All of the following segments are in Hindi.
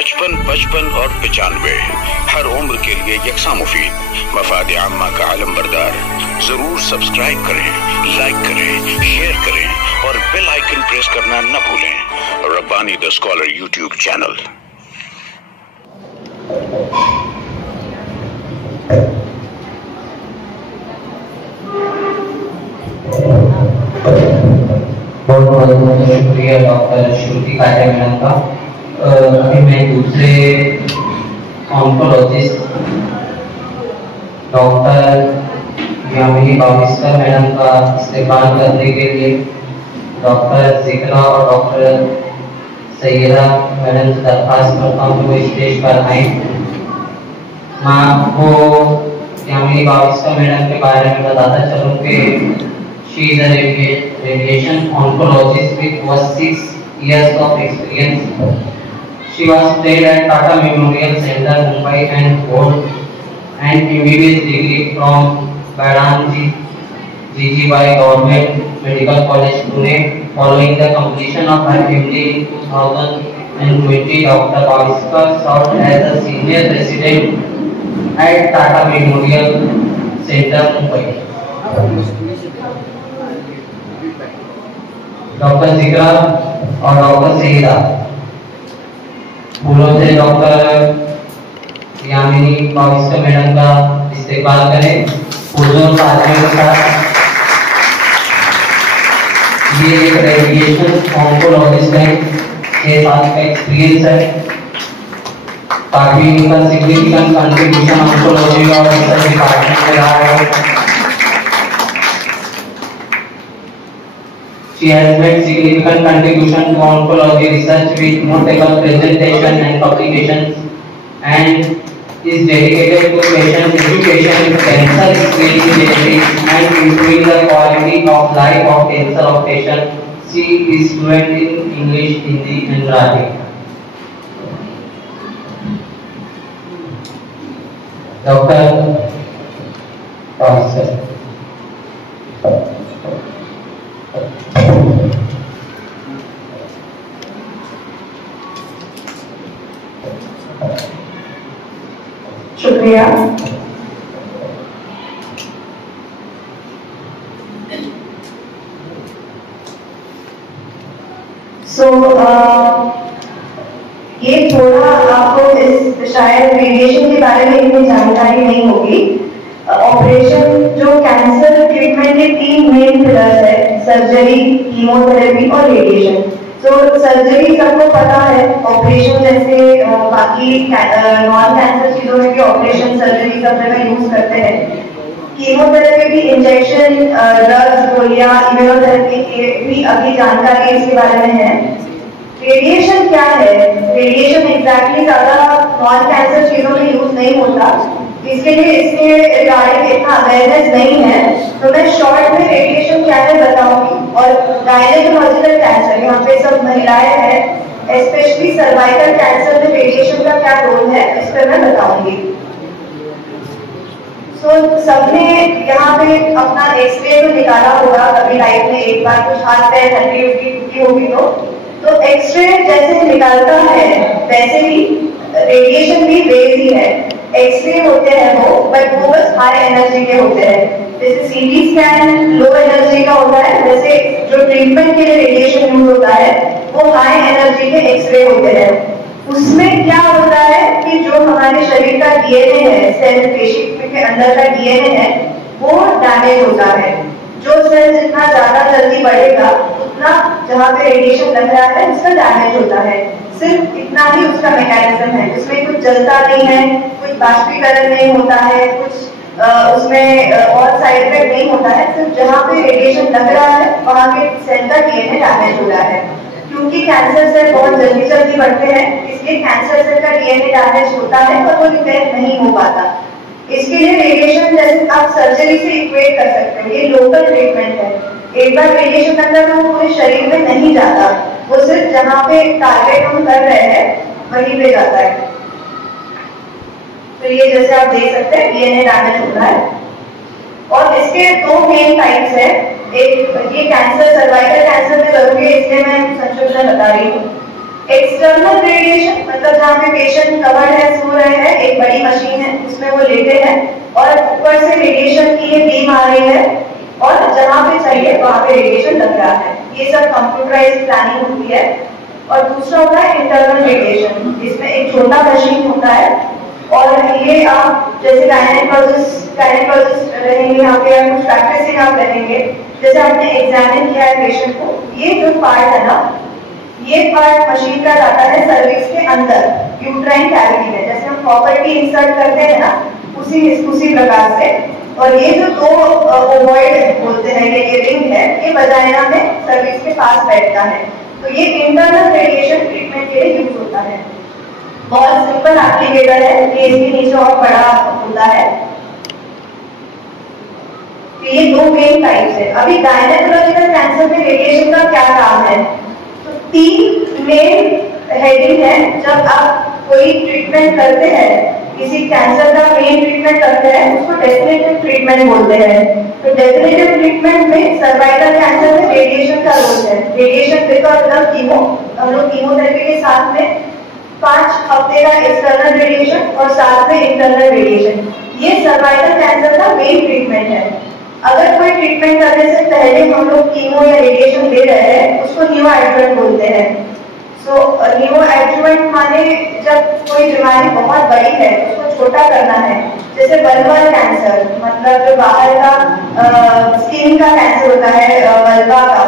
55, 55 और 95 हर उम्र के लिए यकसा मुफीद, मफाद आम्मा का आलम बरदार। जरूर सब्सक्राइब करें, लाइक करें, शेयर करें और बेल आइकन प्रेस करना न भूलें। Rabbani the scholar YouTube channel. बहुत बहुत शुक्रिया डॉक्टर श्रुति काटे मैडम का। अभी मैं दूसरे oncologist doctor Yamini Baviskar madam का इस्तेमाल करने के लिए डॉक्टर जिक्रा और डॉक्टर सैयदा मैडम से दरख्वास्त करता हूँ कि वो स्टेज पर आए। मैं आपको यामिनी बाविस्कर मैडम के बारे में बताता चलूँ कि she is a radiation oncologist with over 6 years of experience. She was trained at Tata Memorial Center, Mumbai and hold an MBBS degree from Barangi GGY Government Medical College, Pune. Following the completion of her MD in 2020, Dr. Baviskar served as a senior resident at Tata Memorial Center, Mumbai. Doctor जिक्रा और डॉक्टर सईदा फूलों से डॉक्टर यामिनी बाविस्कर मैडम का इस्तेमाल करें। फूलों साथियों के साथ ये एक रेडिएशन ऑन्कोलॉजिस्ट है, 6 साल का एक्सपीरियंस है। काफी इनका सिग्निफिकेंट कंट्रीब्यूशन ऑन्कोलॉजी और रिसर्च डिपार्टमेंट में रहा है। She has made significant contribution to oncology research with multiple presentations and publications, and is dedicated to patient education, cancer screening genetics, and improving the quality of life of cancer of patients. She is fluent in English, Hindi, and Marathi. Dr. Baviskar. शुक्रिया। ये थोड़ा आपको इस शायद रेडिएशन के बारे में इतनी जानकारी नहीं होगी। ऑपरेशन जो कैंसर ट्रीटमेंट के 3 मेन पिलर्स है, सर्जरी, कीमोथेरेपी और रेडिएशन। तो सर्जरी सबको पता है, ऑपरेशन जैसे बाकी नॉन कैंसर चीजों में भी ऑपरेशन सर्जरी सब जगह यूज करते हैं। कीमोथेरेपी भी इंजेक्शन, ड्रग्स, गोलियां, इम्यूनोथेरेपी की भी अभी जानकारी इसके बारे में है। रेडिएशन क्या है? रेडिएशन एग्जैक्टली ज्यादा नॉन कैंसर चीजों में यूज नहीं होता, इसके लिए इसके रिगार्डिंग इतना अवेयरनेस नहीं है, तो मैं शॉर्ट में रेडिएशन क्या है बताऊंगी। और गायनेकोलॉजिकल कैंसर, यहाँ पे सब महिलाएं हैं, स्पेशली सर्वाइकल कैंसर में रेडिएशन का क्या रोल है इस पर मैं बताऊंगी। सबने यहाँ पे अपना एक्सरे तो निकाला होगा कभी लाइफ में एक बार, कुछ हाथ पैर हड्डी उड्डी टूटी होगी तो एक्सरे जैसे निकालता है वैसे ही रेडिएशन भी रेज ही है। एक्सरे होते हैं वो, बट वो बस हाई एनर्जी के होते हैं। जैसे सीटी स्कैन लो एनर्जी का होता है, वैसे जो ट्रीटमेंट के लिए रेडिएशन यूज होता है वो हाई एनर्जी के एक्सरे होते हैं। उसमें क्या होता है कि जो हमारे शरीर का डीएनए है, सेल पेशी के अंदर का डीएनए है, वो डैमेज होता है। जो सेल जितना ज्यादा जल्दी बढ़ेगा उतना जहाँ पे रेडिएशन लग रहा है उसका डैमेज होता है। सिर्फ इतना ही उसका मैकेनिज्म है, उसमें कुछ जलता नहीं है, कुछ बाष्पीकरण नहीं होता है, कुछ उसमें और साइड इफेक्ट नहीं होता है। सिर्फ जहाँ पे रेडिएशन लग रहा है वहाँ के सेल का डीएनए डैमेज हो रहा है। क्योंकि कैंसर सेल बहुत जल्दी जल्दी बढ़ते हैं, इसलिए कैंसर सेल का डीएनए डैमेज होता है और वो रिपेयर नहीं हो पाता। इसके लिए रेडिएशन जैसे आप सर्जरी से इक्वेट कर सकते हो, ये लोकल ट्रीटमेंट है। एक बार रेडिएशन अंदर तो पूरे शरीर में नहीं जाता, वो सिर्फ जहाँ पे टारगेट हम कर रहे हैं वहीं पे जाता है। तो ये जैसे आप देख सकते हैं डीएनए डैमेज होता है। और इसके 2 मेन टाइप्स है। एक ये कैंसर सर्वाइकल कैंसर में करूंगी, इसलिए मैं संक्षिप्त में बता रही हूँ। एक्सटर्नल रेडिएशन मतलब जहाँ पे पेशेंट कवर्ड है, सो रहे हैं, एक बड़ी मशीन है उसमें वो लेटे हैं और ऊपर से रेडिएशन की ये बीम आ रही है और जहाँ पे चाहिए वहाँ पे रेडिएशन लग रहा है। ये सब कंप्यूटराइज्ड प्लानिंग होती है। और दूसरा होता है इंटरनल रेडिएशन। इसमें एक छोटा मशीन होता है और ये आप जैसे गायनेकोलॉजिस्ट रहेंगे यहाँ पे या कुछ प्रैक्टिसिंग आप रहेंगे, जैसे आपने एग्जामिन किया है पेशेंट को, ये जो पार्ट है ना, ये पार्ट मशीन का जाता है सर्विक्स के अंदर यूट्राइन कैविटी में, जैसे हम प्रॉपर्टी इंसर्ट करते हैं ना, उसी प्रकार से। और ये जो दो ओवॉइड बोलते हैं, ये रिंग है, ये वजाइना में सर्विक्स के पास बैठता है। तो ये इंटरनल रेडिएशन ट्रीटमेंट के लिए यूज होता है। बहुत सिंपल एप्लीकेटर है, ये इसके नीचे और बड़ा होता है। तो ये दो मेन टाइप्स है। अभी गायनेकोलॉजिकल कैंसर में रेडिएशन का क्या काम है? तो 3 मेन हेडिंग है। जब आप कोई ट्रीटमेंट करते हैं, किसी कैंसर का मेन ट्रीटमेंट करते हैं, उसको डेफिनेटिव ट्रीटमेंट बोलते हैं। तो डेफिनेटिव ट्रीटमेंट में सर्वाइकल कैंसर में रेडिएशन का रोल है। रेडिएशन विद और विदाउट कीमो, हम लोग कीमोथेरेपी के साथ में 5 हफ्ते का एक्सटर्नल रेडिएशन और साथ में इंटरनल रेडिएशन, ये सर्वाइकल कैंसर का मेन ट्रीटमेंट है। अगर कोई ट्रीटमेंट करने से पहले हम लोग कीमो या रेडिएशन दे रहे हैं, उसको न्यू एडजुवेंट बोलते हैं। सो न्यू एडजुवेंट माने जब कोई बीमारी बहुत बड़ी है उसको छोटा करना है। जैसे वल्वर कैंसर, मतलब जो बाहर का स्किन का कैंसर होता है वल्वा का,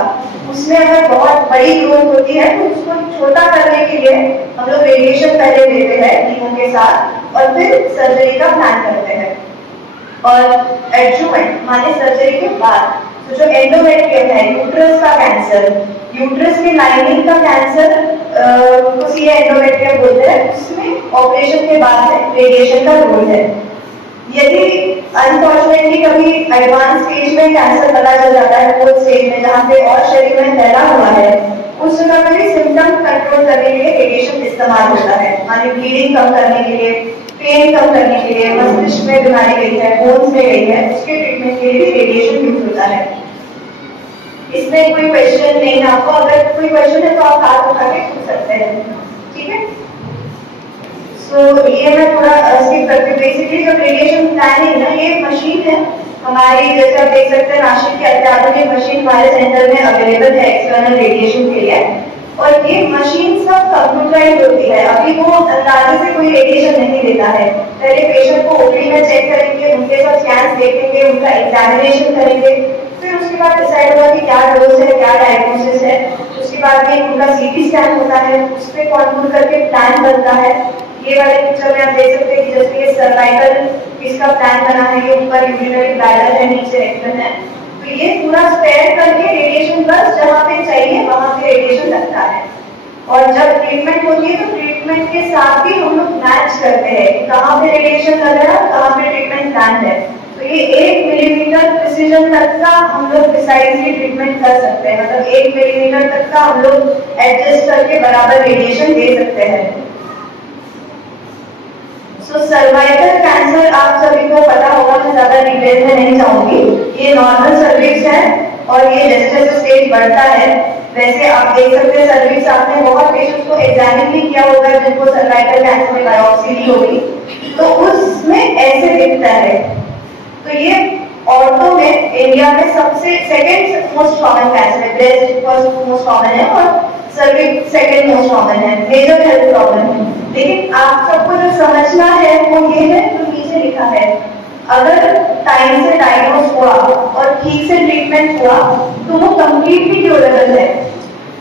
उसमें अगर बहुत बड़ी ग्रोथ होती है तो उसको छोटा करने के लिए हम लोग रेडिएशन पहले देते हैं कीमो के साथ और फिर सर्जरी का प्लान करते हैं। और एडजुवेंट माने सर्जरी के बाद। तो जो एंडोमेट्रियम है, यूट्रस का कैंसर, यूट्रस के लाइनिंग का कैंसर को सीधे एंडोमेट्रियम बोलते हैं, उसमें ऑपरेशन के बाद रेडिएशन का रोल है। यदि अनफॉर्चुनेटली कभी एडवांस स्टेज में कैंसर पता चल जाता है, फोर्थ स्टेज में, जहाँ पे और शरीर में फैला हुआ है, उस जगह पर भी सिम्टम कंट्रोल करने के लिए रेडिएशन इस्तेमाल होता है। माने ब्लीडिंग कम करने के लिए, पेन कम करने के लिए, मस्तिष्क में बीमारी गई है, बोन्स में गई है, उसके ट्रीटमेंट के लिए भी रेडिएशन यूज होता है। इसमें कोई क्वेश्चन नहीं है आपको? अगर कोई क्वेश्चन है तो आप हाथ उठा के पूछ सकते हैं, ठीक है? ये मैं थोड़ा स्किप करती हूँ। बेसिकली जो रेडिएशन प्लानिंग है, ये मशीन है हमारी, जैसे आप देख सकते हैं नासिक के अत्याधुनिक मशीन हमारे सेंटर में अवेलेबल है एक्सटर्नल रेडिएशन के लिए। और ये मशीन सब कंप्यूटराइज होती है। अभी वो अंदाजे से कोई रेडिएशन नहीं देता है। पहले पेशेंट को ओपी में चेक करेंगे, उनके साथ स्कैन्स देखेंगे, उनका एग्जामिनेशन करेंगे, फिर उसके बाद डिसाइड होगा कि क्या डोज है, क्या डायग्नोसिस है। उसके बाद में उनका सीटी स्कैन होता है, उस पर कॉन्ट्रोल करके प्लान बनता है। ये वाले पिक्चर में आप देख सकते हैं कि जैसे ये सर्वाइकल इसका प्लान बना है, ये ऊपर यूरिनरी ब्लैडर है, नीचे रेक्टम है। तो ये पूरा स्पेयर करके रेडिएशन बस जहाँ पे चाहिए वहां पे रेडिएशन लगता है। और जब ट्रीटमेंट होती है तो ट्रीटमेंट के साथ भी हम लोग मैच करते हैं कहाँ पे रेडिएशन लग रहा है, कहाँ पे ट्रीटमेंट प्लान है। तो ये 1 मिलीमीटर प्रिसीजन तक का हम लोग प्रिसाइजली ट्रीटमेंट कर सकते हैं। मतलब 1 मिलीमीटर तक का हम लोग एडजस्ट करके बराबर रेडिएशन दे सकते हैं। सर्वाइकल कैंसर आप सभी को पता होगा, मैं ज्यादा डिटेल में नहीं जाऊंगी। ये नॉर्मल सर्विक्स है और ये जैसे जैसे स्टेज बढ़ता है वैसे आप देख सकते हैं सर्विक्स। आपने बहुत पेशेंट्स को एग्जामिन भी किया होगा जिनको सर्वाइकल कैंसर में बायोप्सी ली होगी, तो उसमें ऐसे दिखता है। तो ये औरतों में इंडिया में सबसे सेकंड मोस्ट कॉमन कैंसर है। ब्रेस्ट फर्स्ट मोस्ट कॉमन है और सर्विक्स सेकंड मोस्ट कॉमन है, मेजर हेल्थ प्रॉब्लम है। लेकिन आप सबको जो समझना है वो ये है जो नीचे लिखा है, अगर टाइम से डायग्नोस हुआ और ठीक से ट्रीटमेंट हुआ तो वो कंप्लीटली क्योरेबल है,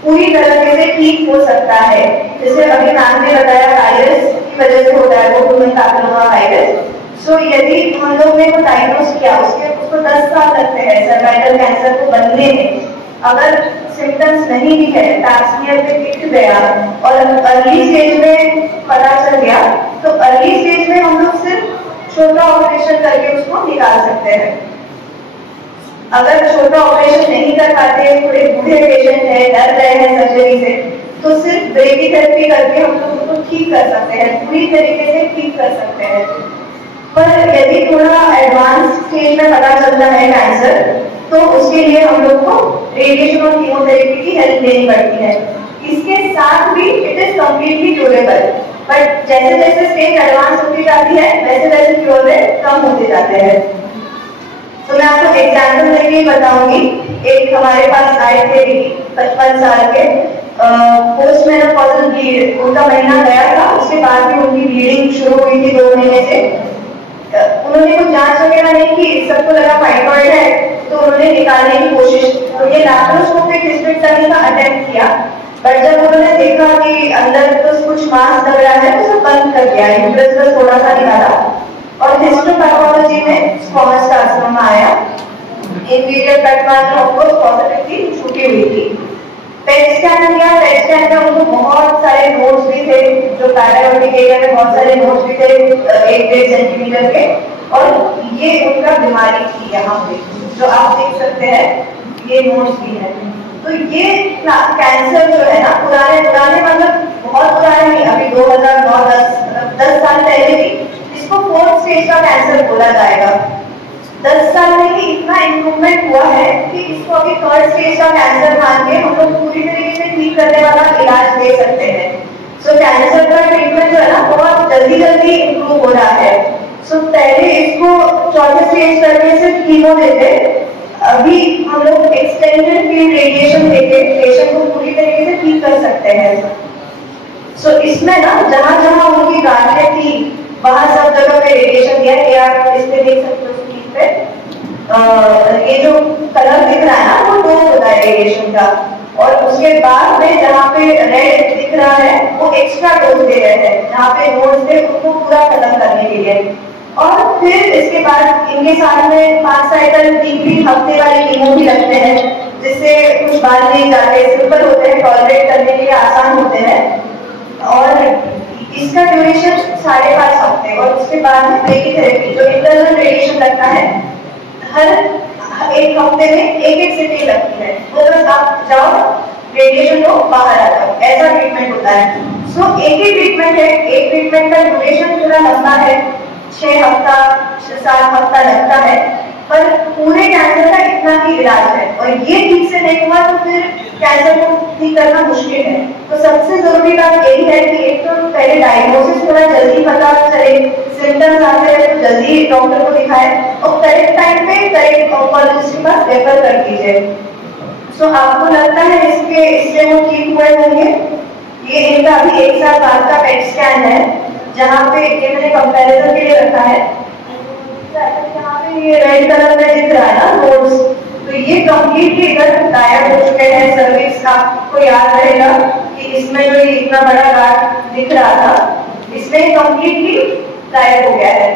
पूरी तरीके से ठीक हो सकता है। जैसे अभी मैम ने बताया वायरस की वजह से होता है वो ह्यूमन पैपिलोमा वायरस। सो यदि हम लोग ने वो डायग्नोस किया, उसको 10 साल लगते हैं सर्वाइकल कैंसर को बनने में। अगर सिम्टम्स नहीं भी है, पैप्समियर पे दिख गया और अर्ली स्टेज में पता चल गया, तो अर्ली स्टेज में हम लोग सिर्फ छोटा ऑपरेशन करके उसको निकाल सकते हैं। अगर छोटा ऑपरेशन नहीं कर पाते, थोड़े बूढ़े पेशेंट है, डर रहे हैं सर्जरी से, तो सिर्फ ब्रेकीथेरेपी करके हम लोग उसको ठीक कर सकते हैं, पूरी तरीके से ठीक कर सकते हैं। पर यदि थोड़ा एडवांस स्टेज में पता चलता है कैंसर, तो उसके लिए हम लोग को रेडिएशन और कीमोथेरेपी की हेल्प लेनी पड़ती है। इसके साथ भी it is completely curable. But जैसे जैसे स्टेज एडवांस होती जाती है वैसे वैसे क्योर रेट कम होते जाते हैं। तो मैं आपको एग्जाम्पल देके बताऊंगी। एक हमारे पास आए थे 55 साल के पोस्ट मेनोपॉजल ब्लीड, उनका महीना गया था, उसके बाद भी उनकी ब्लीडिंग शुरू हुई थी 2 महीने से। उन्होंने कुछ जांच वगैरह नहीं की, सबको लगा फाइब्रॉइड है, तो उन्होंने निकालने की कोशिश, तो ये लैप्रोस्कोपिक हिस्टेरेक्टमी का अटेम्प्ट किया, बट जब उन्होंने देखा कि अंदर तो कुछ मांस लग रहा है तो सब बंद कर दिया, यूट्रस बस थोड़ा सा निकाला और हिस्टोपैथोलॉजी में स्क्वामस कार्सिनोमा आया। Inferior pet marker of course positive थी, छूटी हुई थी। पेट स्कैन किया, पेट स्कैन में उनको बहुत सारे नोड्स भी थे, जो पैरायोटिक एरिया में बहुत सारे नोड्स भी थे 1-1.5 सेंटीमीटर के, और ये उनका बीमारी थी यहाँ पे जो आप देख सकते हैं, ये नोड्स भी है। तो ये कैंसर जो है ना, पुराने मतलब बहुत पुराने नहीं, अभी 2009-10 साल पहले भी इसको 4th स्टेज का कैंसर बोला जाएगा। 10 साल में ही इतना इम्प्रूवमेंट हुआ है कि इसको अभी 3rd स्टेज का कैंसर मान के हम लोग पूरी तरीके से ठीक करने वाला इलाज दे सकते हैं। सो कैंसर का ट्रीटमेंट जो है ना बहुत जल्दी इम्प्रूव हो रहा है। सो पहले इसको 4th स्टेज करके सिर्फ कीमो देते, अभी हम लोग एक्सटेंडेड फील्ड रेडिएशन देके पेशेंट को पूरी तरीके से ठीक कर सकते हैं। सो इसमें ना जहां जहां उनकी गांठें थी वहां सब जगह पे रेडिएशन दिया है। आप इस पे देख सकते हो स्क्रीन पे, ये जो कलर दिख रहा है ना वो डोज होता है रेडिएशन का, और उसके बाद में जहाँ पे रेड दिख रहा है वो एक्स्ट्रा डोज दे रहे हैं, जहाँ पे नोड्स थे उनको पूरा खत्म करने के लिए। और फिर इसके बाद इनके साथ में 5 साइकिल 3 हफ्ते वाले कीमो भी लगते हैं, जिससे कुछ बाल नहीं जाते, सिंपल होते हैं, टॉलरेट करने के लिए आसान होते हैं। और इसका ड्यूरेशन 5.5 हफ्ते, और उसके बाद में रेडियोथेरेपी जो इंटरनल रेडिएशन लगता है, हर 1 हफ्ते में 1-1 सिटी लगती है, वो बस आप जाओ रेडिएशन लो बाहर आ जाओ, ऐसा ट्रीटमेंट होता है। सो एक ही ट्रीटमेंट है, एक ट्रीटमेंट का ड्यूरेशन थोड़ा लंबा है, 6 हफ्ता 7 हफ्ता लगता है, पर पूरे कैंसर का इतना ही इलाज है, और ये ठीक से नहीं हुआ तो फिर कैंसर को ठीक करना मुश्किल है। तो सबसे जरूरी बात यही है कि एक तो पहले डायग्नोसिस थोड़ा जल्दी पता चले, सिम्टम्स आते हैं तो जल्दी डॉक्टर को दिखाए, और करेक्ट टाइम पे करेक्ट ऑन्कोलॉजिस्ट के पास रेफर कर दीजिए। सो आपको लगता है इससे वो ठीक हुए होंगे? ये इनका अभी 1 साल बाद का पेट स्कैन है, जहाँ पे ये मैंने कंपैरिजन के लिए रखा है। यहाँ पे ये रेड कलर में दिख रहा है ना नोड्स, तो ये कंप्लीटली इधर गायब हो चुके हैं। सर्विक्स आपको याद रहेगा कि इसमें जो ये इतना बड़ा गांठ दिख रहा था, इसमें कंप्लीटली गायब हो गया है।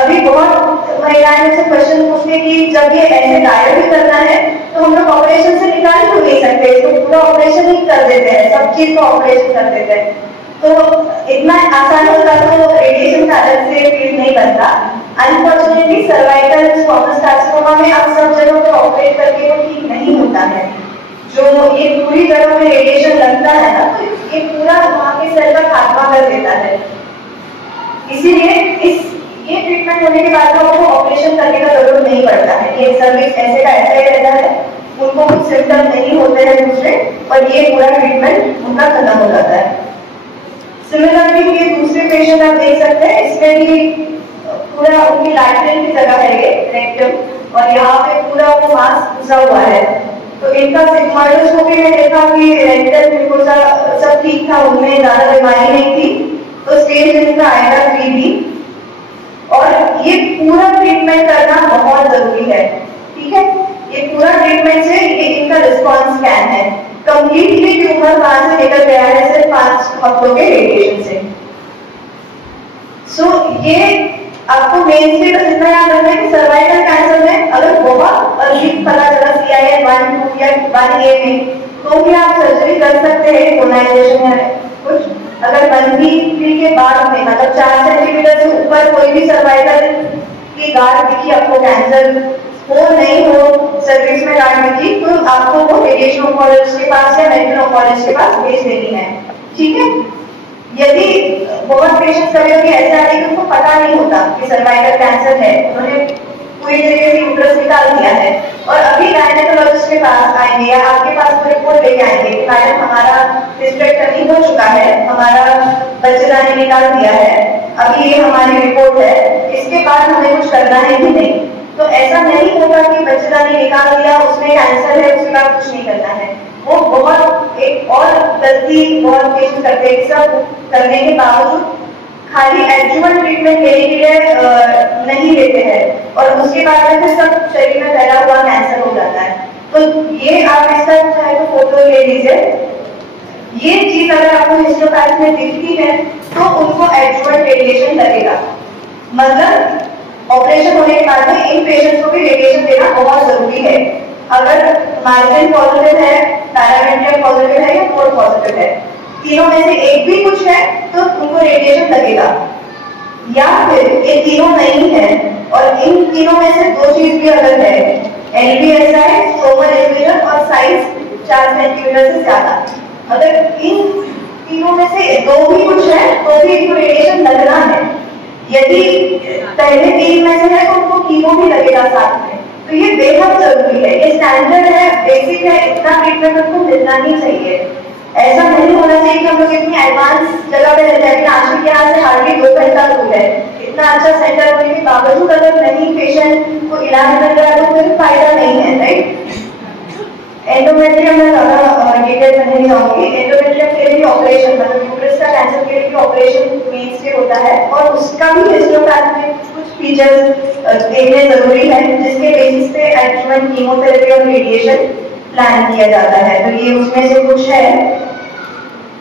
अभी बहुत महिलाएं मुझसे क्वेश्चन पूछते हैं कि जब ये ऐसे गायब ही करना है तो हम लोग ऑपरेशन से निकाल क्यों नहीं सकते, इसको पूरा ऑपरेशन ही कर देते हैं, सब चीज का ऑपरेशन कर देते हैं। तो इतना आसान होता तो रेडिएशन का अलग से फील्ड नहीं बनता। अनफॉर्चुनेटली सर्वाइकल स्क्वामस कार्सिनोमा में आप सब जगह पे ऑपरेट करके वो ठीक नहीं होता है। जो ये पूरी जगह पे रेडिएशन लगता है ना, तो ये पूरा वहाँ के सेल का खात्मा कर देता है। इसीलिए ये ट्रीटमेंट होने के बाद आपको ऑपरेशन करने का जरूरत नहीं पड़ता है। ये सर्विस ऐसे का ऐसा ही रहता है, उनको कुछ सिम्टम नहीं होते हैं दूसरे, और ये पूरा ट्रीटमेंट उनका खत्म हो जाता है। सिमिलरली ये दूसरे पेशेंट आप देख सकते हैं, इसमें भी पूरा उनकी लैट्रिन की जगह है ये रेक्टम, और यहाँ पे पूरा वो मांस घुसा हुआ है। तो इनका सिग्मोइडोस्कोपी में देखा कि रेक्टम म्यूकोसा सब ठीक था, उनमें ज्यादा बीमारी नहीं थी, तो स्टेज इनका आएगा 3B, और ये पूरा ट्रीटमेंट करना बहुत जरूरी है। ठीक है, ये पूरा ट्रीटमेंट से ये इनका रिस्पॉन्स स्कैन है, कंप्लीटली ट्यूमर वहां से निकल गया है सिर्फ 5 हफ्तों के रेडिएशन से। सो ये आपको मेन से बस इतना याद रखना है कि सर्वाइकल कैंसर में अगर बहुत अर्ली पता चला CIN 1, 2 या 1A में, तो भी आप सर्जरी कर सकते हैं, कोनाइजेशन है कुछ। अगर 1B के बाद में मतलब 4 सेंटीमीटर से ऊपर कोई भी सर्वाइकल की गांठ दिखी आपको, कैंसर हो नहीं हो, सर्विस में गांठ दिखी, तो आपको वो रेडिएशन ऑन्कोलॉजिस्ट के पास या मेडिकल ऑन्कोलॉजिस्ट के पास भेज देनी है। ठीक है, यदि बहुत पेशेंट्स कभी कभी ऐसे आते हैं कि उनको पता नहीं होता कि सर्वाइकल कैंसर है, उन्होंने पूरी तरीके से यूट्रस निकाल दिया है, और अभी गायनेकोलॉजिस्ट के पास आएंगे या आपके पास वो रिपोर्ट लेके आएंगे कि मैडम हमारा हिस्टेरेक्टमी हो चुका है, हमारा बच्चेदानी निकाल दिया है, अभी ये हमारी रिपोर्ट है, इसके बाद हमें कुछ करना है कि नहीं। तो ऐसा नहीं होगा कि बच्चेदानी निकाल दिया, उसमें कैंसर है, उसके बाद कुछ नहीं करना है। वो बहुत एक और गलती बहुत पेशेंट करते हैं, सब करने के बावजूद खाली एडजुवेंट ट्रीटमेंट लेने के लिए नहीं लेते हैं और उसके बाद में फिर सब शरीर में फैला हुआ कैंसर हो जाता है। तो ये आप इसका चाहे तो फोटो ले लीजिए। ये चीज अगर आपको हिस्टोपैथ में दिखती है तो उनको एडजुवेंट रेडिएशन लगेगा। मतलब ऑपरेशन होने के बाद में इन पेशेंट्स को भी रेडिएशन देना बहुत जरूरी है। अगर मार्जिन पॉजिटिव है, पैरामेट्रियम पॉजिटिव है या कोर पॉजिटिव है, तीनों में से एक भी कुछ है तो उनको रेडिएशन लगेगा। या फिर ये तीनों नहीं है और इन तीनों में से दो चीज भी अगर है, LVSI, स्ट्रोमल एलिवेशन और साइज 4 सेंटीमीटर से ज्यादा, अगर इन तीनों में से दो भी कुछ है तो भी इनको रेडिएशन लगना है। यदि पहले 3 में से है तो उनको कीमो भी लगेगा साथ में। तो ये बेहद जरूरी है, ये स्टैंडर्ड है, बेसिक है, इतना ट्रीटमेंट उनको मिलना ही चाहिए। ऐसा नहीं होना चाहिए कि हम लोग इतनी एडवांस जगह पे रहते हैं। नासिक के यहाँ से हार्डली 2 घंटा दूर है, इतना अच्छा सेंटर होने के बावजूद अगर नहीं पेशेंट को इलाज मिल रहा है तो फिर फायदा नहीं है, राइट। एंडोमेट्रियम में ज्यादा डिटेल में नहीं जाऊंगी। एंडोमेट्रियम के लिए भी ऑपरेशन, मतलब यूट्रस का कैंसर के लिए भी ऑपरेशन मेनस्टे होता है और उसका भी हिस्टोपैथ में कुछ फीचर्स देखने जरूरी है जिसके बेसिस पे एडजुवेंट कीमोथेरेपी और रेडिएशन प्लान किया जाता है। तो ये उसमें से कुछ है।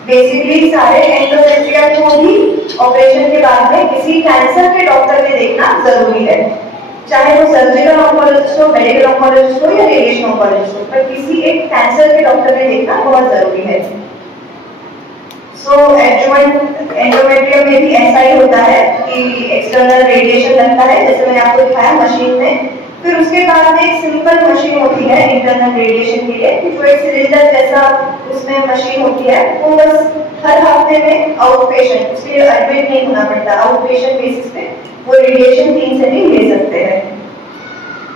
बेसिकली सारे एंडोमेट्रियम को भी ऑपरेशन के बाद में किसी कैंसर के डॉक्टर ने देखना जरूरी है, चाहे वो सर्जिकल ऑन्कोलॉजिस्ट हो, मेडिकल ऑन्कोलॉजिस्ट हो या रेडिएशन ऑन्कोलॉजिस्ट हो, पर किसी एक कैंसर के डॉक्टर ने देखना बहुत जरूरी है। सो एडजुवेंट एंडोमेट्रियम में भी ऐसा ही होता है कि एक्सटर्नल रेडिएशन लगता है, जैसे मैंने आपको दिखाया मशीन में। फिर उसके बाद में एक सिंपल मशीन होती है इंटरनल रेडिएशन के लिए, जो एक सिलेंडर जैसा उसमें मशीन होती है। वो बस हर हफ्ते में आउट पेशेंट, उसके लिए एडमिट नहीं होना पड़ता, आउट पेशेंट बेसिस पे वो रेडिएशन 3 से भी ले सकते हैं।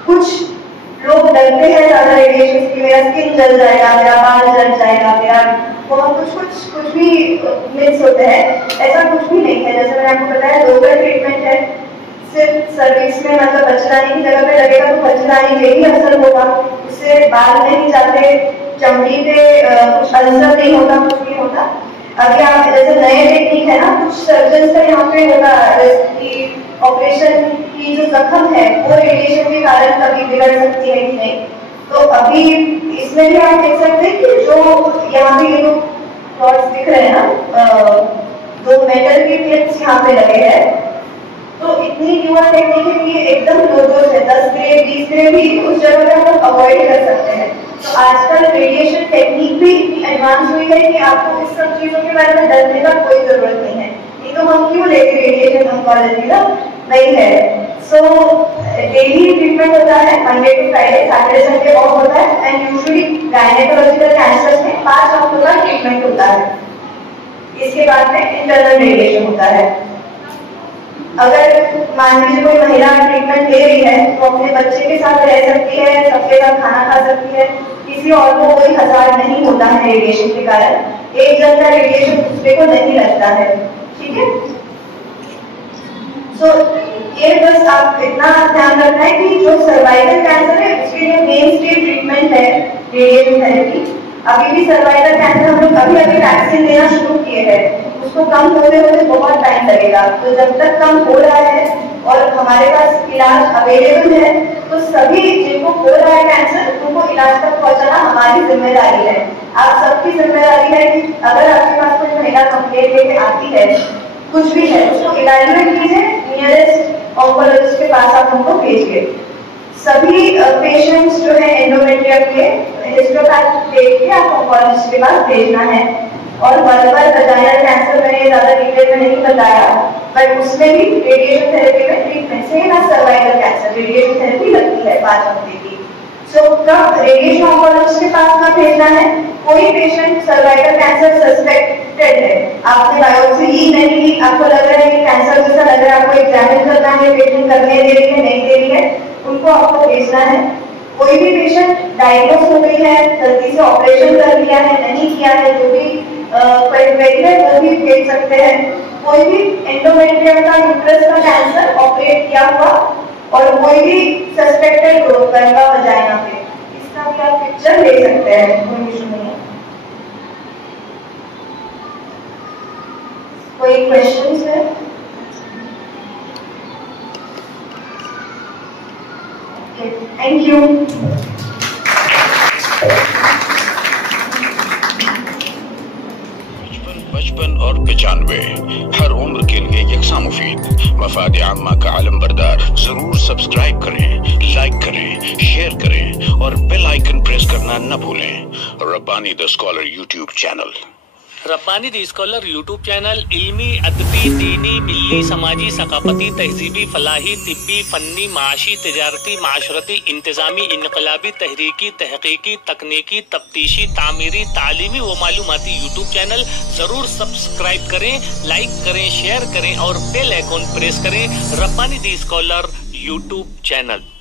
कुछ लोग डरते हैं ज्यादा रेडिएशन की, मेरा स्किन जल जाएगा, मेरा बाल जल जाएगा, मेरा बहुत कुछ भी मिस होते हैं। ऐसा कुछ भी नहीं है। जैसे मैंने आपको बताया लोकल ट्रीटमेंट है, सिर्फ सर्विस में मतलब बच्चेदानी की जगह पे लगेगा तो बच्चेदानी पे ही असर होगा, उससे बाल नहीं जाते, चमड़ी पे कुछ अल्सर नहीं होता, कुछ नहीं होता। अभी आप जैसे नए टेक्निक है ना, कुछ सर्जन का यहाँ पे होगा कि ऑपरेशन की जो जख्म है वो रेडिएशन के कारण कभी बिगड़ सकती है कि नहीं। तो अभी इसमें भी आप देख सकते हैं कि जो यहाँ पे ये जो रॉड्स दिख रहे हैं ना, 2 मेटल के क्लिप्स यहाँ पे लगे हैं। तो इतनी न्यूअर टेक्निक है कि एकदम क्लोज है, 10 ग्रे 20 ग्रे भी उस जगह पे हम अवॉइड कर सकते हैं। तो आजकल रेडिएशन टेक्निक भी इतनी एडवांस हुई है कि आपको इस सब चीजों के बारे में डरने का कोई जरूरत नहीं है। नहीं तो हम क्यों लेते रेडिएशन ऑन्कोलॉजी का, नहीं है। सो डेली ट्रीटमेंट होता है, Monday to Friday, Saturday Sunday off होता है एंड यूजुअली गायनेकोलॉजिकल कैंसर्स में 5 हफ्तों का ट्रीटमेंट होता है। इसके बाद में इंटरनल रेडिएशन होता है। अगर मान लीजिए कोई महिला ट्रीटमेंट ले रही है तो अपने बच्चे के साथ रह सकती है, सबके साथ खाना खा सकती है, किसी और को कोई हजार नहीं होता है रेडिएशन के कारण। एक जन का रेडिएशन दूसरे को नहीं लगता है, ठीक है। सो ये बस आप इतना ध्यान रखना है कि जो सर्वाइकल कैंसर है उसके लिए मेन स्टेज ट्रीटमेंट है रेडिएशन थेरेपी। अभी भी सर्वाइकल कैंसर हम लोग अभी वैक्सीन देना शुरू किए हैं, उसको कम होते होते बहुत टाइम लगेगा। तो जब तक कम हो रहा है और हमारे पास इलाज अवेलेबल है तो सभी जिनको हो रहा है कैंसर उनको इलाज तक पहुंचाना हमारी जिम्मेदारी है। आप सबकी जिम्मेदारी है कि अगर आपके पास कोई महिला कंप्लेंट लेके आती है, कुछ भी है, उसको इवैल्यूएट कीजिए, नियरेस्ट ऑन्कोलॉजिस्ट के पास आप उनको भेजिए। सभी पेशेंट्स जो है एंडोमेट्रियम के हिस्टोपैथ देख के आप ऑन्कोलॉजिस्ट के पास भेजना है। और वल्बर वजाइनल कैंसर मैंने ज्यादा डिटेल में नहीं बताया, बट उसमें भी रेडिएशन थेरेपी में ट्रीटमेंट से ना सर्वाइकल कैंसर रेडिएशन थेरेपी लगती है 5 हफ्ते की। सो कब रेडिएशन ऑन्कोलॉजिस्ट के पास कब भेजना है? कोई पेशेंट सर्वाइकल कैंसर सस्पेक्टेड है, आपने बायोप्सी ली नहीं ली, आपको लग रहा है कि कैंसर जैसा लग रहा है, आपको एग्जामिन करना है, पेशेंट करने दे रही है नहीं दे रही है, उनको आपको भेजना है। कोई भी पेशेंट डायग्नोस हो गई है, जल्दी से ऑपरेशन कर लिया है, नहीं किया है, जो भी क्राइटेरिया वो भी देख सकते हैं। कोई भी एंडोमेट्रियम का यूट्रस का कैंसर ऑपरेट किया हुआ और कोई भी सस्पेक्टेड ग्रोथ का वजाइना पे, इसका भी आप पिक्चर ले सकते हैं, कोई इशू नहीं है। कोई क्वेश्चंस है? Thank you. बचपन और 95 हर उम्र के लिए यकसा मुफीद। मफाद आम्मा का आलम बरदार। जरूर सब्सक्राइब करें, लाइक करें, शेयर करें और बेल आइकन प्रेस करना न भूलें। Rabbani the scholar YouTube channel. Rabbani the scholar YouTube channel इल्मी, अदबी, दीनी, मिल्ली, समाजी, सकाफती, तहजीबी, फलाही, तिब्बी, फन्नी, माशी, तिजारती, माशरती, इंतजामी, इनकलाबी, तहरीकी, तहकीकी, तकनीकी, तफ्तीशी, तामीरी, तालीमी व मालूमाती यूट्यूब चैनल जरूर सब्सक्राइब करें, लाइक करें, शेयर करें और बेल आइकन प्रेस करें। Rabbani the scholar YouTube channel.